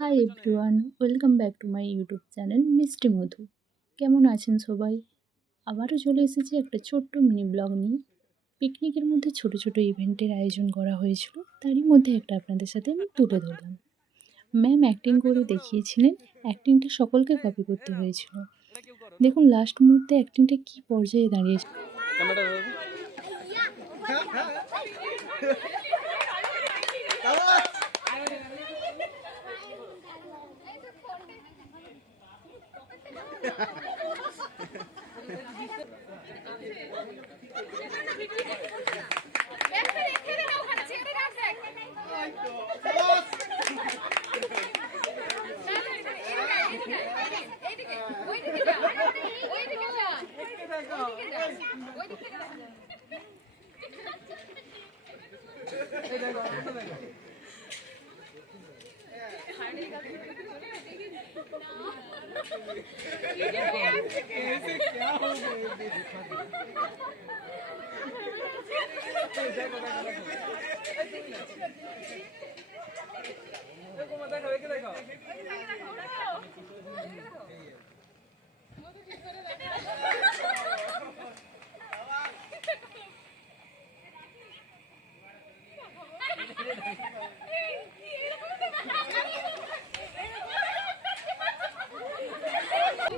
Hi everyone, welcome back to my YouTube channel মিষ্টি মধু। কেমন আছেন সবাই? আবারও চলে এসেছি একটা ছোট্ট মিনি ব্লগ নিয়ে। পিকনিকের মধ্যে ছোট ছোট ইভেন্টের আয়োজন করা হয়েছিল, তারই মধ্যে একটা আপনাদের সাথে আমি তুলে ধরলাম। ম্যাম অ্যাক্টিং করে দেখিয়েছিলেন, অ্যাক্টিংটা সকলকে কপি করতে হয়েছিল। দেখুন লাস্ট মুহূর্তে অ্যাক্টিংটা কী পর্যায়ে দাঁড়িয়েছে।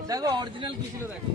দেখো অরিজিনাল কি ছিল দেখো।